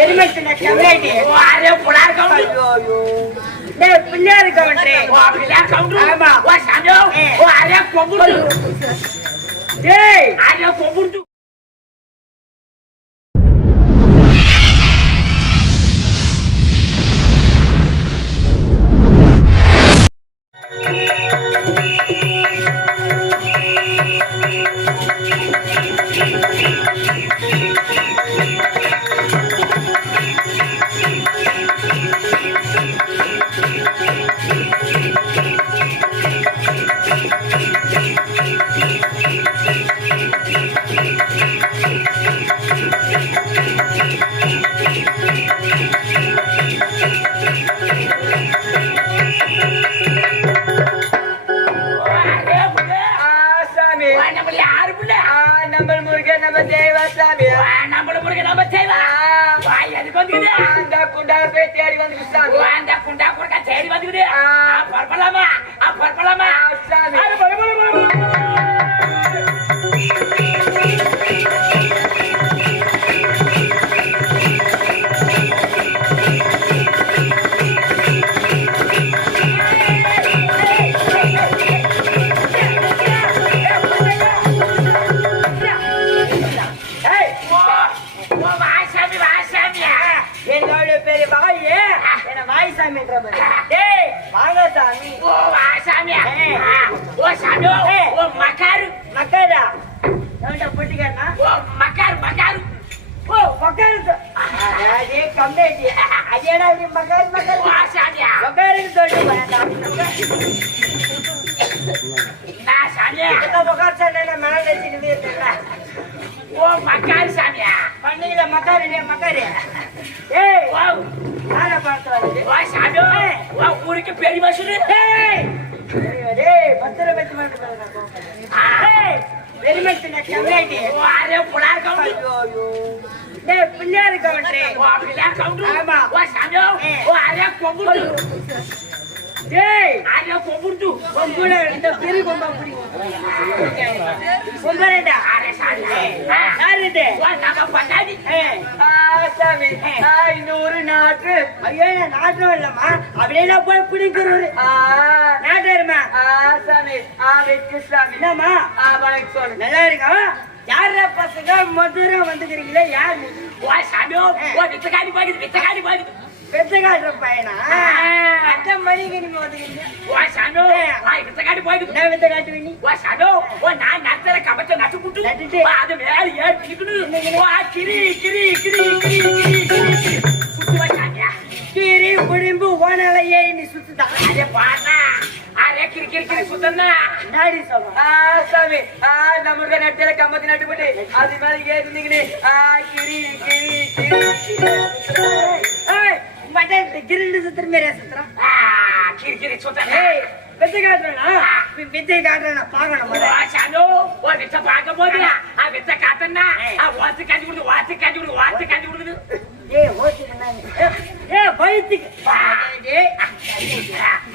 பெருமைத்தின community அரே புலார் கவுண்டர் ஐயோ டேய் பிள்ளையார் கவுண்டரே ஓ பிள்ளையார் கவுண்டர்? ஆமா. ஓ சாமியோ. ஓ அரே கொம்புடு டேய். அரே கொம்புடு வா எதுக்கு வந்துக்குது அந்த குண்டா போய் தேடி வந்து சாமி ஓ அந்த குண்டா குடுக்க தேடி கம்மியாச்சு அதேடா இது மக்கள் மக்கள் வா சாமி மக்களுக்கு சொல்லிட்டு நான் சாமி இந்த மக்கள் சொன்ன மேல வச்சுக்கிட்டே இருக்கேன் ஓ மக்காரு சாமி பண்ணிக்கல மக்காரு இல்லையா மக்காரு? ஏய் ஓ யாரை பார்த்து வருது ஓ சாமி ஓ ஊருக்கு பெரிய மசூரு ஏய். டேய் பத்திர பத்தி மட்டும் ஏய் வெறுமத்தின கம்மியாட்டி ஓ அரே புலார் ஐயோ. டேய் பிள்ளையார் கவுண்டரே. ஓ பிள்ளையார் கவுண்டர். ஆமா. ஓ சாமி ஏ. ஓ அரே கொம்புடு டேய். அரே கொம்புடு கொம்புல இந்த பெரிய கொம்பா பிடிக்கும் கொம்பரேடா அரே சாமி. யார் இது? ஓ நம்ம பண்டாடி சாமி. ஐநூறு நாட்டு. ஐயோ நான் நாட்டம் இல்லம்மா. அப்படியே போய் பிடிக்கிறோரு நாட்டாருமா சாமி. ஆ வெற்றி சாமி. என்னம்மா? ஆ வணக்கம் நல்லா இருக்கா? யார பசங்க? மதுரை வந்துக்கிறீங்களே யார்? ஓ சாமி ஓ வித்தகாடி பாக்குது வித்தகாடி பாக்குது காட்டுற பையனா? அத்த மணிக்கு நீங்க வந்துக்கிறீங்க. ஓ சாமி ஓ வித்தகாடி பாக்குது என்ன வித்த காட்டுவீங்க நீ? ஓ சாமி ஓ நான் நத்தர கபச்ச நட்டு நட்டுட்டு. ஓ, அது மேல ஏறி பிடிக்கணும் ஓ கிரி கிரி கிரி கிரி கிரி கிரி சுத்து வா சாமியா? கீரி குடிம்பு ஓனால ஏறி நீ சுத்துதான் அரே பானா அரே கிரி கிரி கிரி சுத்தன்னா நாடி சொல்றோம் சாமி. நம்மளுக்கு நட்டில கம்பத்தி நட்டு போட்டு அது மேல கிரி கிரி கிரி கிரிண்டு சுத்துற சுத்துறான்? ஆ, கிரி கிரி சுத்தன்னா ஏய் வித்தை காட்டுறா வித்தை காட்டுறா பாக்கணும் சாமி பார்க்க போது ஆ வித்த காத்தன்னா ஆ வாத்து காட்டி கொடுத்து வாத்து காட்டி கொடுத்து வாத்து காட்டி கொடுக்குது ஏய் ஓட்டிக்கண்ணா ஏ பைத்திக்கு ஏய்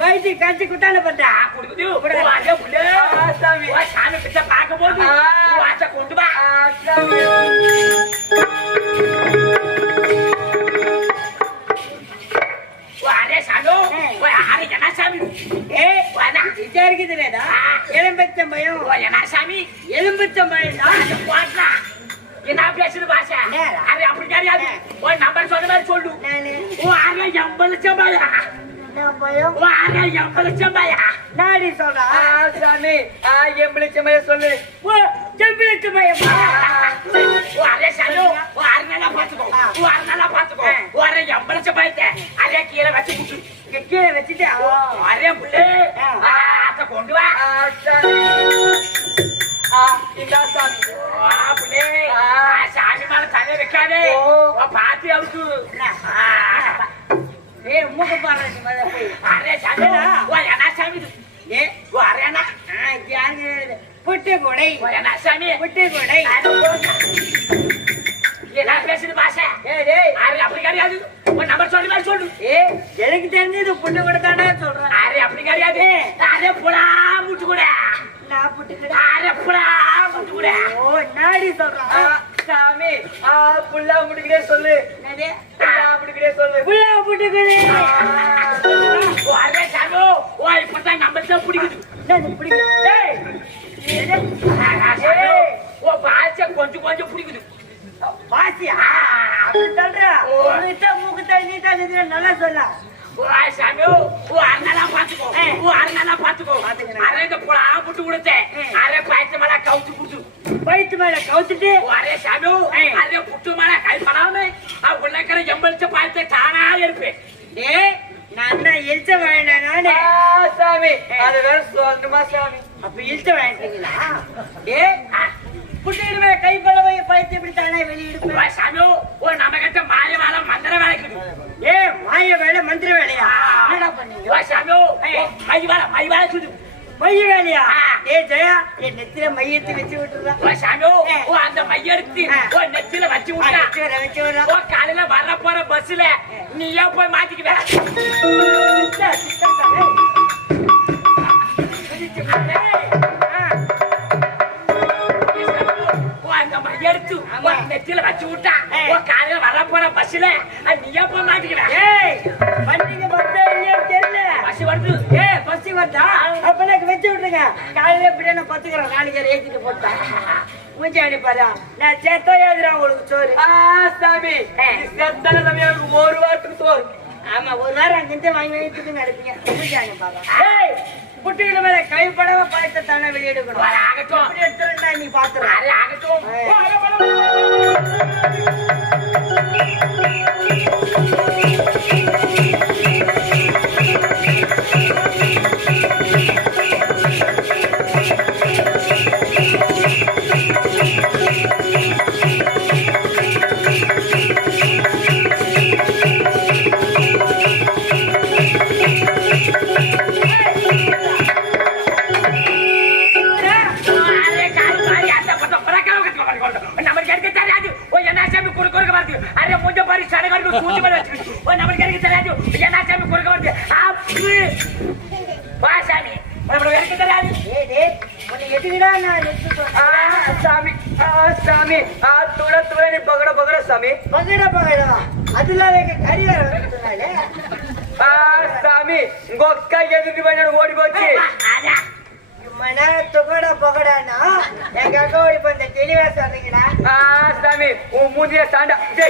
பைத்தி கட்டி குட்டால பட்டா கொடுக்குது ஓ அதே புள்ள ஆ, சாமி. ஓ சாமி வித்த பார்க்க போது ஆ. வாத்த கொண்டு வா சாமி ஓ அரே சாமி ஓ அரே என்ன சாமி. ஏய் ஓ அண்ணா. இதா இருக்குது வேதா எலும்பச்சம் பயம். ஓ என்ன சாமி. எலும்பச்சம் பயம். தான் அது போட்டா. என்ன பேசுது பாஷா. அரே அப்படி கிடையாது ஓ நம்பர் சொன்ன மாதிரி சொல்லு. ஓ அரே எண்பது லட்சம் நாடி சொல்றா. சாமி. எம்பளிச்சம் பயம் சொல்லு. ஓ எம்பளிச்சம் பயம் ஓ அரே சாமி அரை நாளா பாத்துக்கோ அரை நாளா பாத்துக்கோ லட்சம் பாய்த்த அரே கீழே வச்சு கீழே வச்சுட்டு அரே புள்ளே அத கொண்டு வா. இந்த சாமி. புள்ளே சாமி மேல தலை வைக்காதே. பாத்து அவுத்து. ஏய் மூக்க பாடுறது மேல போய் அரே சாமி ஓ சாமி? ஏ ஓ அரே அண்ணா யாருங்க புட்டு கொடை ஓ என்ன சாமி புட்டு கொடை என்ன பேசுது பாஷா ஏய் டேய் அரே அப்படி கிடையாது ஒரு நம்பர் சொல்லி மாதிரி சொல்லு ஏய் எனக்கு தெரிஞ்சது புட்டு கொடை தானே சொல்றேன் அரே அப்படி கிடையாது அரே புலா முட்டு கூட நான் புட்டு கொடை அரே புலா முட்டு கூட ஓ நாடி சொல்றான் சாமி. ஆ புல்லா முடிக்கிறே சொல்லு. என்னது? அப்படிக்கிட்டே சொல்லு. புள்ளா புட்டுக்குது ஓ அரே சாமி ஓ இப்பதான் பிடிக்குது. டேய் ஆ, ஆ, சாமி. ஓ பாச கொஞ்சம் கொஞ்சம் பிடிக்குது. பாசியா அப்படி சொல்ற. உன்கிட்ட மூக்கு தண்ணி தகுதி நல்லா சொல்ல. ஓ சாமி ஓ அண்ணலாம் பாத்துக்கோ. அரே இந்த புலா புட்டு கொடுத்தேன். அரே பாய்ச்ச மேல கவுத்து கொடுத்து. வயிற்று மேல கவுத்துட்டு அரே சாமி அரே புட்டு மேல கை படாம உள்ளக்கற எம்பளிச்ச பாய்ச்ச தானா இருப்பேன் ஏய் நான் தான் இழுச்ச நானே சாமி அது வேற சொல்லணுமா சாமி. அப்ப இழுச்ச வேண்டீங்களா ஏ குட்டிட்டு மேல கை பழவை பைத்து இப்படி தானே வெளியிடுப்பேன் சாமி ஓ நம்ம கிட்ட மாய வேலை மந்திர வேலைக்குது ஏ மாய வேலை மந்திர வேலையா? என்னடா பண்ணீங்க? ஓ சாமி ஓ மை வேலை மை வேலைக்குது மைய வேலையா. ஏ ஜெயா என் நெத்தில மையத்தை வச்சு விட்டுறா. சாமி ஓ அந்த மையெடுத்து ஓ நெத்தில வச்சு விட்டா வச்சு விடுறா. ஓ காலையில வர போற பஸ்ல நீ ஏன் போய் மையெடுத்து ஓ நெத்தில வச்சு விட்டா. ஓ காலையில வர போற பஸ்ல நீ ஏன் போய் மாட்டிக்குவ ஏய் வண்டிக்கு பத்தா இல்லையா தெரியல. பஸ் வருது. ஏ பசி வந்தா எனக்கு விட்டுருங்க காலையில இப்படியே நான் பத்துக்கிறேன் நாளைக்கு ஏத்திட்டு போட்டேன். மூஞ்சி அடிப்பாரா நான் செத்தா ஏதுறா உங்களுக்கு சோறு? சாமி. செத்தால நம்ம ஒரு வாரத்துக்கு சோறு. ஆமா ஒரு வாரம் அங்கிருந்து வாங்கி வாங்கிட்டு நடப்பீங்க மூஞ்சி அடிப்பாரா ஏய் குட்டிகளை மேல கைப்படவ பாய்த்த தானே வெளியெடுக்கணும். ஆகட்டும். எடுத்துருந்தா நீ பாத்துற அரே ஆகட்டும்.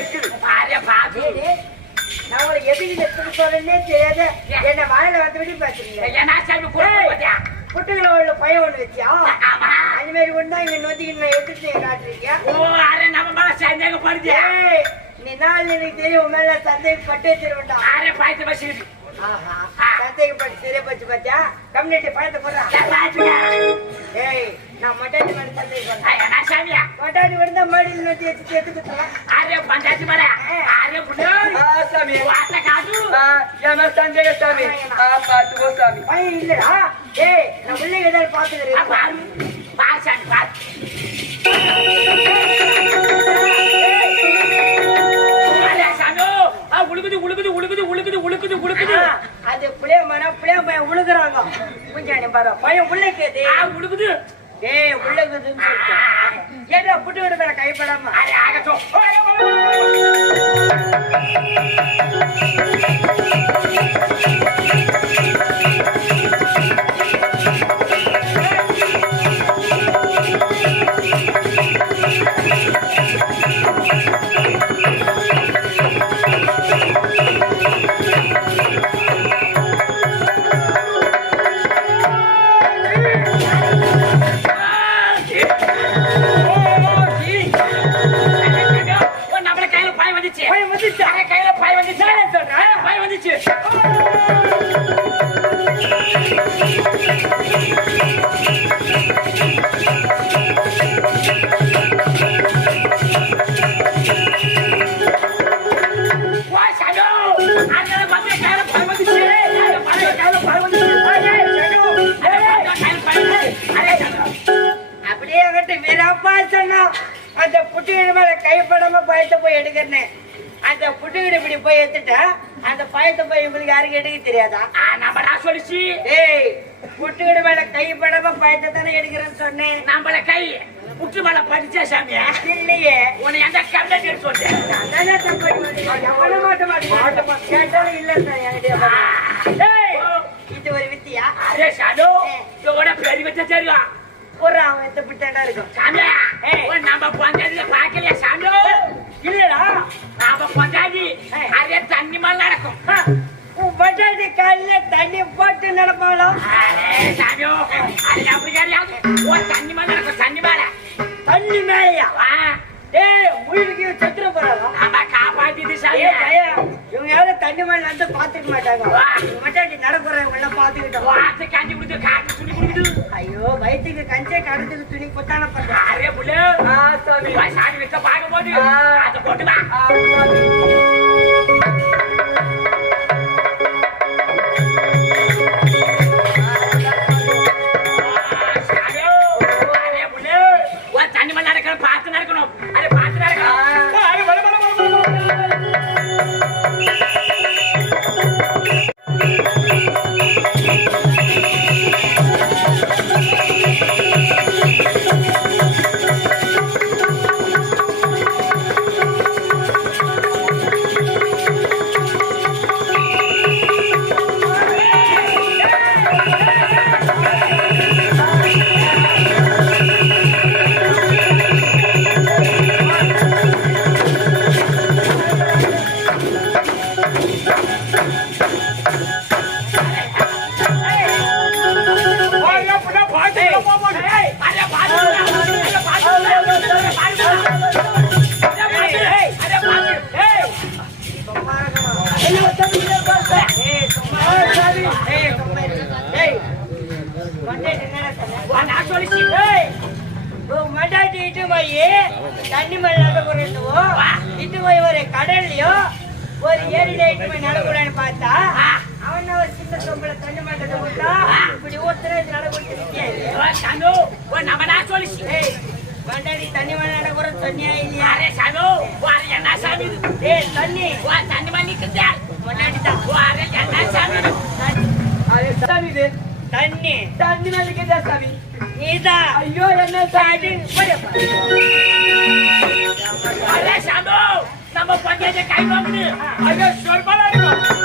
நெக்குது பாரு எதுக்கு நெக்குன்னு தெரியாது என்ன வாயில வந்து விட்டு பாத்துறீங்க ஏன்னா உள்ள பையன் ஒண்ணு வச்சியா அது மாதிரி ஒண்ணு இங்க நொத்திக்கு எடுத்து காட்டுறீங்க ஓ அரே நம்ம மேல சந்தேகம் நீ நாள் எனக்கு தெரியும் உன் மேல சந்தேகம் பட்டு வச்சிருவா அரே பாய்த்து பசி சந்தேகம் பட்டு சரியா போச்சு பாத்தியா கம்யூனிட்டி பழத்தை போடுறா ஏய் நான் மொட்டாடி மாடி என்ன சாமியா? மொட்டாடி விழுந்தா மாடியில் நோட்டி எடுத்து எடுத்துக்கிட்டா அரே சாமி. வாட்ட காது. என்ன சாமி. ஆ பாத்துக்கோ சாமி. ஐய இல்லடா. ஏய் நான் பிள்ளைங்க ஏதாவது பாத்துக்கிறேன் பாரு. பாரு சாமி பாரு. உழுகுது உழுகுது உழுகுது உழுகுது உழுகுது உழுகுது. அது பிள்ளைய மன பிள்ளைய பையன் உழுகுறாங்க கொஞ்சம் பாரு பையன் உள்ள கேது. உழுகுது. ஏய் உள்ளக்குதுன்னு சொல்லிட்டு ஏடா புட்டு விட மேல கைப்படாம? ஆகட்டும். எடுக்கிறேன். அந்த புட்டுகிட இப்படி போய் எடுத்துட்டா அந்த பயத்தை போய் உங்களுக்கு யாருக்கு எடுக்க தெரியாதா? ஆ நம்மடா சொல்லிச்சு. ஏய் புட்டுகிட மேல கைப்படாம பயத்தை தானே எடுக்கிறேன்னு சொன்னேன் நம்மள கை புட்டு மேல படிச்சா சாமி இல்லையே. உன்னை எந்த கம்ப்ளைண்ட் சொல்றேன். இல்ல இது ஒரு வித்தியா? அரே சாலு இதோட பெரிய தெரியும்? ஒரு அவன் எத்த பிட்டாண்டா இருக்கும்? சாமி! ஏய். நம்ம பஞ்சாயத்துல பாக்கலையா சாமி? இல்லடா. நாம பஞ்சாயத்து அரே தண்ணி மேல நடக்கும். உன் பட்டாட்டி காலையில தண்ணி போட்டு நடப்பாங்களோ அரே சாமி அரே அப்படி கிடையாது ஓ தண்ணி மேல நடக்கும் தண்ணி மேல. தண்ணி மேலையா? ஏய் உயிருக்கு செத்துற போறாங்க நாம காப்பாத்திட்டு சாமி. யாரும் தண்ணி மேல நடந்து பாத்துக்க மாட்டாங்க. மட்டாட்டி நடக்கிறவங்க எல்லாம் பாத்துக்கிட்டோம் வாத்து காஞ்சி கொடுத்து காட்டு துணி கொடுக்குது ஐயோ வயிற்றுக்கு கஞ்சே கடத்துக்கு துணி கொத்தான பண்றேன் அரே புள்ள. சாமி. சாமி விக்க பார்க்க போது. அதை தண்ணி மேல நடக்கிறது சொன்னியா இல்லையா அரே, சாமி, ஓ, அரே, என்ன சாமி இது? ஏய் தண்ணி ஓ, தண்ணி மேல நிக்குது. மண்டாட்டி தான் ஓ, அரே, என்ன சாமி இது? அது சாமி இது. தண்ணி தண்ணி மேல நிக்குதா சாமி? நீதான் ஐயோ என்ன சாமி அரே, சாமி, நம்ம பஞ்சாயத்தை கை வாங்குது. ஐயோ, சொர்பலா இருக்கும்.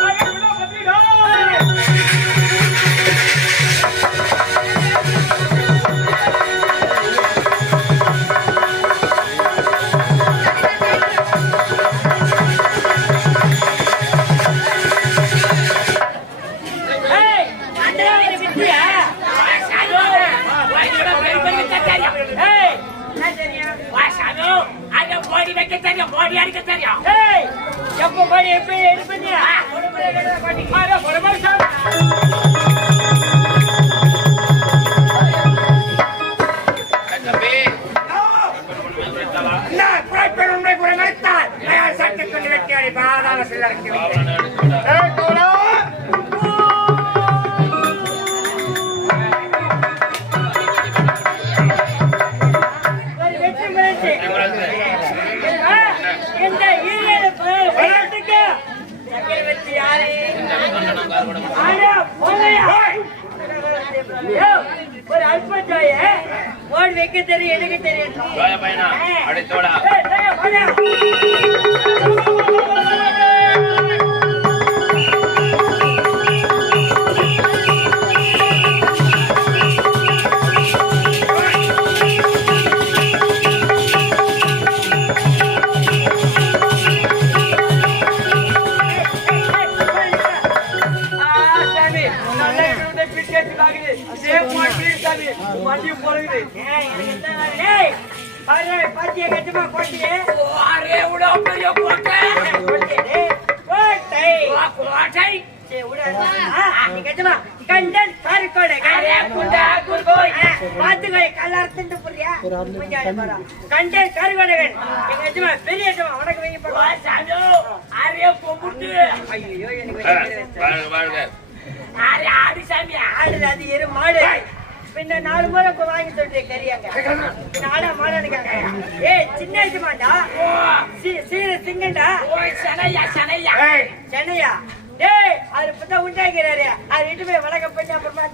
ஓடி அடிக்க தெரியும். எப்ப பாடி எப்ப எடுப்பீங்க அரே, பொறுமை சாமி. நான் புறப்பெறும் ஒரு அல்பத்தாய ஓடி வைக்க தெரியும் எடுக்க தெரியும். பின்ன நாலு முறை வாங்கி சொல்றேன் கறியாங்க. நாடா மாடான்னு கேட்க ஏய் சின்ன சீ- சீர சிங்கண்டா. ஓ, சனையா, சனையா. ஏய், டேய் அது இப்பதான் உண்டாக்கிறாரு அது இட்டு போய் வடக்க பண்ணி அப்புறமா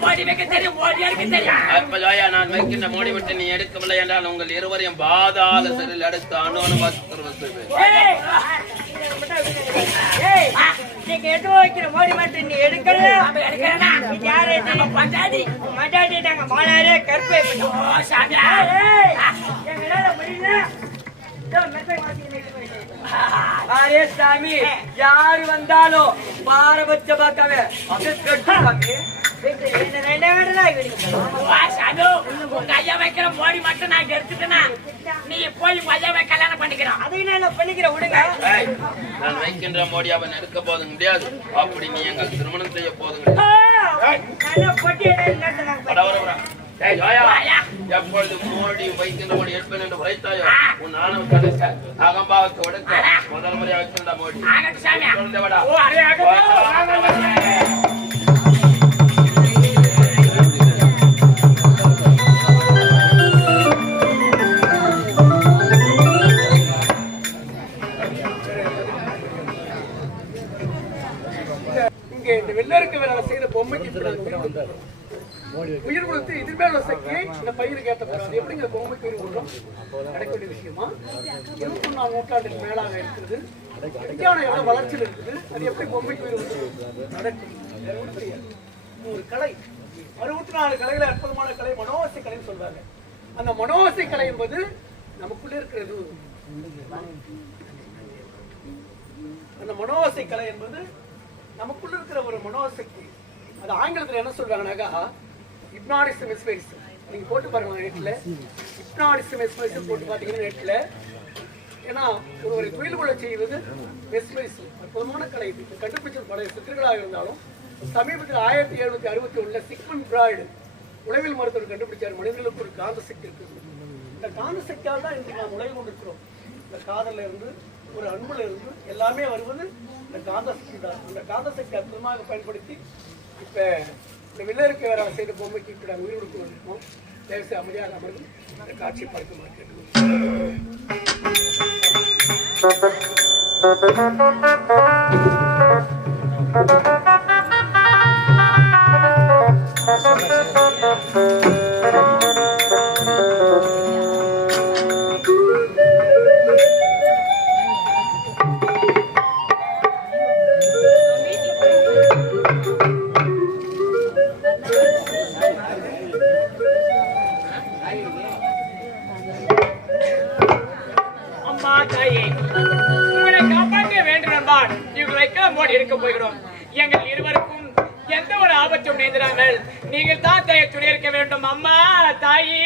மோடி வைக்க தெரியும் மோடி அடிக்க தெரியும். அப்ப ஜோயா நான் வைக்கின்ற மூடி விட்டு நீ எடுக்கவில்லை என்றால் உங்கள் இருவரையும் பாதாள சிறையில் எடுத்து அணு அணு வைக்கிற மோடி மட்டும் நீ யாரு மாலாரே கருப்பை எங்களால முடியல மெத்தை அரே சாமி யாரு வந்தாலும் பாரபட்ச பார்க்காம அப்படியே கட்டு சாமி மோடி மட்டும் நான் எடுத்துட்டேனா நீ போய் ஐயாவை கல்யாணம் பண்ணிக்கிறான் அதை நான் பண்ணிக்கிறேன் விடுங்க. நான் வைக்கின்ற மோடி அவன் எடுக்க போது முடியாது. அப்படி நீ எங்கள் திருமணம் செய்ய போதும் எப்பொழுது மோடி வைக்கின்ற மோடி எடுப்பேன் என்று உரைத்தாயோ? உன் ஆணவ கடைச அகம்பாவத்தை உடைக்க முதல் முறையாக வைக்கின்ற மோடி. ஆகட்டும் சாமி குழந்தை விடா. ஓ அரே ஆகட்டும். இங்கே இந்த வெள்ளருக்கு வேலை செய்யற பொம்மைக்கு நாங்க உயிர் கொடுத்து இதுமேல் உள்ள சக்தி இந்த பயிருக்கு ஏற்றப்படாது எப்படி இந்த உயிர் கொடுக்கிறோம் நடக்க வேண்டிய விஷயமா? இருபத்தி ஒன்றாம் நூற்றாண்டுக்கு மேலாக இருக்குது விஞ்ஞானம் எவ்வளவு வளர்ச்சியில் இருக்குது. அது எப்படி பொம்மைக்கு உயிர் கொடுக்கும் நடக்கும்? தெரியாது ஒரு கலை. அறுபத்தி நாலு கலையில அற்புதமான கலை மனோவசை கலைன்னு சொல்றாங்க. அந்த மனோவசை கலை என்பது நமக்குள்ளே இருக்கிறது. அந்த மனோவசை கலை என்பது நமக்குள்ள இருக்கிற ஒரு மனோசக்தி அது ஆங்கிலத்துல என்ன சொல்றாங்கன்னாக்கா ஹிப்னாடிசம் எஸ்பெரிஸ் நீங்கள் போட்டு பாருங்க நெட்டில் ஹிப்னாடிசம் எஸ்பெரிஸ் போட்டு பார்த்தீங்கன்னா நெட்டில் ஏன்னா ஒருவரை தொழில் கொள்ள செய்வது எஸ்பெரிஸ் அற்புதமான கலை. இது கண்டுபிடிச்ச பல சித்திரங்களாக இருந்தாலும் சமீபத்தில் ஆயிரத்தி எழுநூத்தி அறுபத்தி ஒன்றில் சிக்மன் பிராய்டு உளவில் மருத்துவர் கண்டுபிடிச்சார். மனிதர்களுக்கு ஒரு காந்த சக்தி இருக்குது இந்த காந்த சக்தியால் தான் இன்றைக்கு நாம் உலகம் கொண்டிருக்கிறோம். இந்த காதலில் இருந்து ஒரு அன்புல இருந்து எல்லாமே வருவது இந்த காந்த சக்தி தான். அந்த காந்த சக்தி அற்புதமாக பயன்படுத்தி இப்போ இந்த வில்லருக்கு வேற செய்த பொம்மைக்கு இப்படி உயிர் கொடுத்து வந்திருக்கோம். தயவுசெய்து அமைதியாக அமர்ந்து இந்த காட்சியை பார்க்க மாட்டேன். நீங்கள் தான் தாயை துணை இருக்க வேண்டும். அம்மா தாயி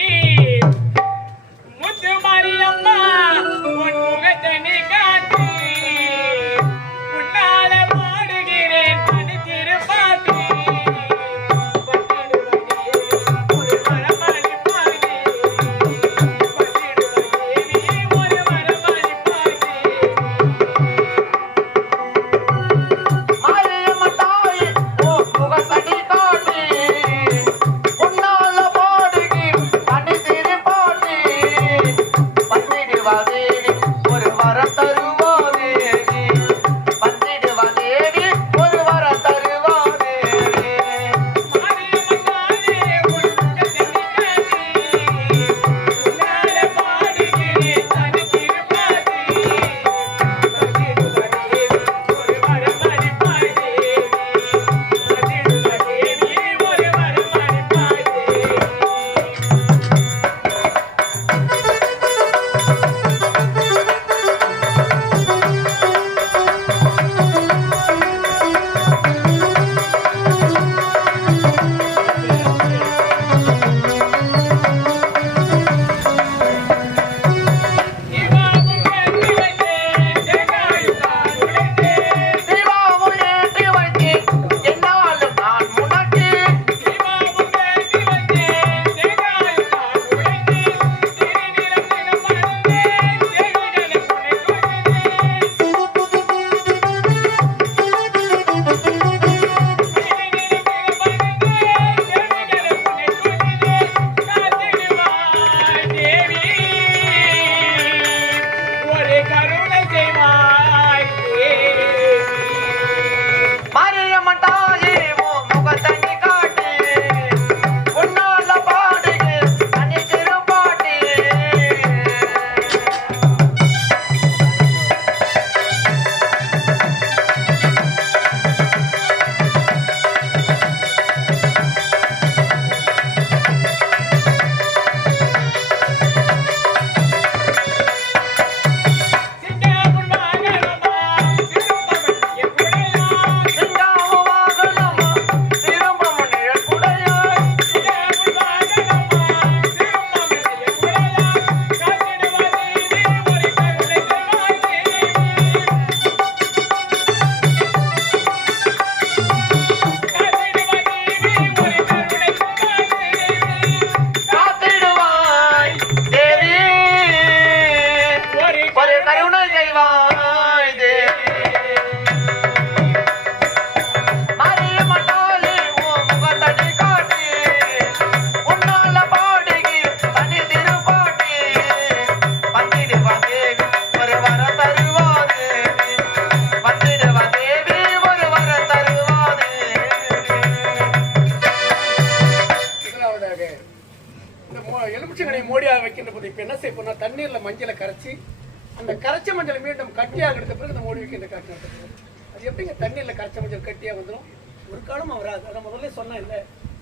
அதை இல்லை?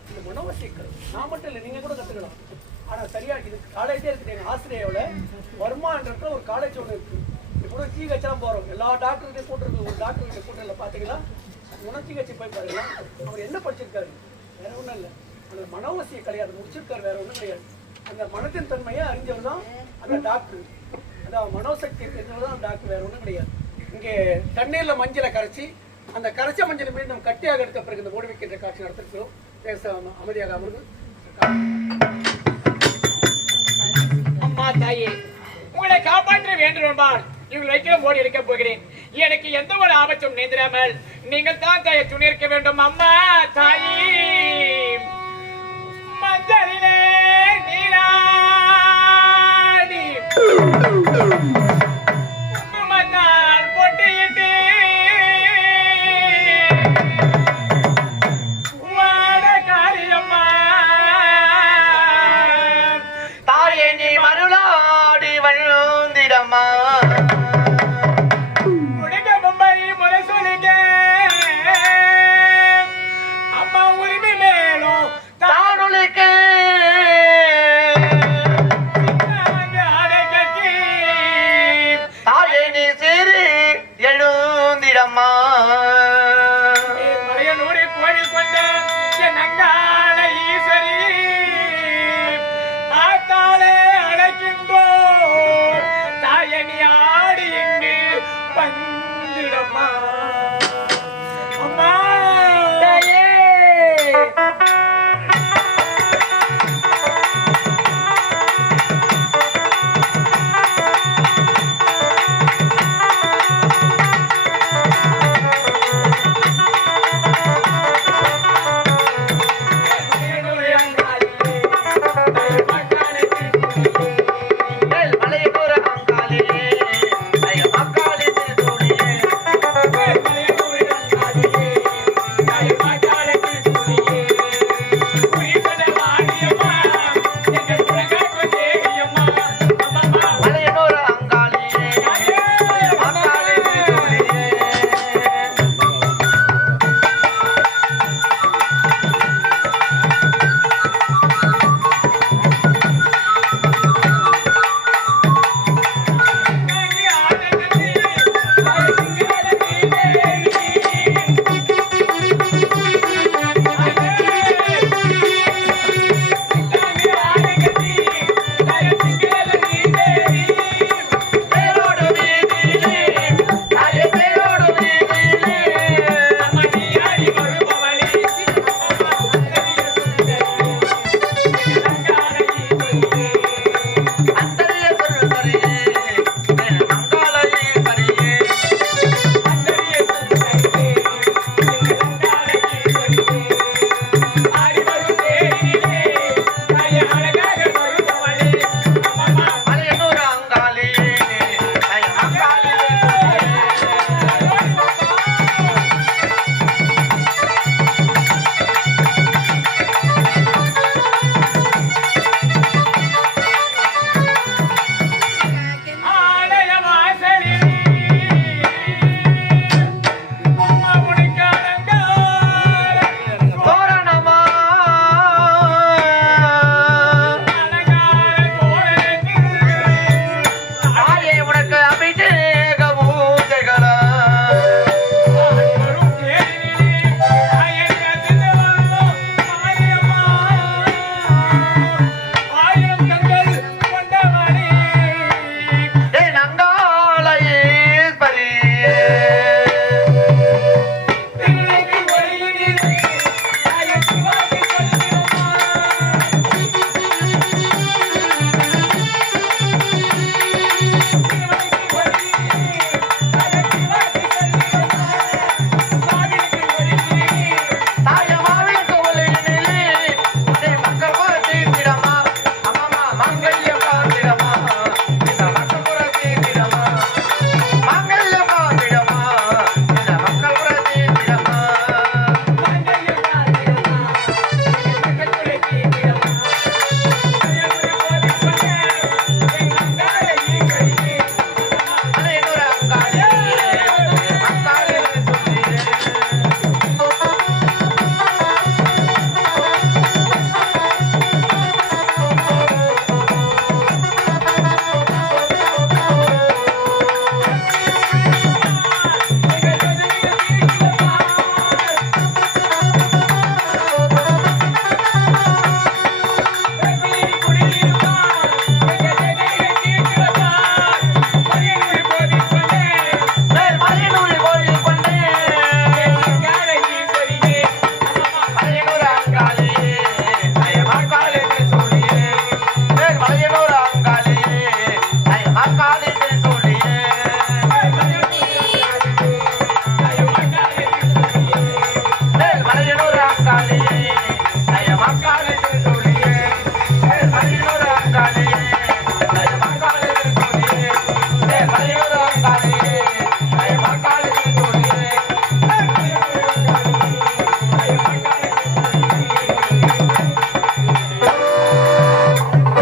இந்த மனோவசியங்கள் நான் மட்டும் இல்லை நீங்கள் கூட கற்றுக்கலாம் ஆனால் சரியா இது காலேஜே இருக்குது எங்கள் ஆசிரியோட வர்மா ஒரு காலேஜ் ஒன்று இருக்குது இப்போ கூட போகிறோம் எல்லா டாக்டர்கிட்டையும் கூட்டிருக்கு ஒரு டாக்டர்கிட்ட கிட்ட பார்த்தீங்கன்னா பாத்தீங்களா? உணர்ச்சி கட்சி போய் பாருங்க அவர் என்ன படிச்சிருக்காரு? வேற ஒன்றும் இல்லை. அந்த மனவசிய கிடையாது. முடிச்சிருக்காரு வேற ஒன்றும் கிடையாது. அந்த மனத்தின் தன்மையை அறிஞ்சவர் தான் அந்த டாக்டர் அந்த மனோசக்தி தெரிஞ்சவர் தான் டாக்டர் வேற ஒன்றும் கிடையாது. இங்கே தண்ணீரில் மஞ்சளை கரைச்சி அந்த கரைச்ச மஞ்சள் மீண்டும் கட்டியாக எடுத்த பிறகு இந்த ஓடி வைக்கின்ற காட்சி நடத்திருக்கிறோம். பேச அமைதியாக அமர்ந்து. அம்மா தாயே உங்களை காப்பாற்ற வேண்டும் என்பார் இவள் வைக்கிற மோடி எடுக்க போகிறேன். எனக்கு எந்த ஒரு ஆபத்தும் நேந்திராமல் நீங்கள் தான் தாயை துணி இருக்க வேண்டும். அம்மா தாயே மஞ்சளிலே நீராடி.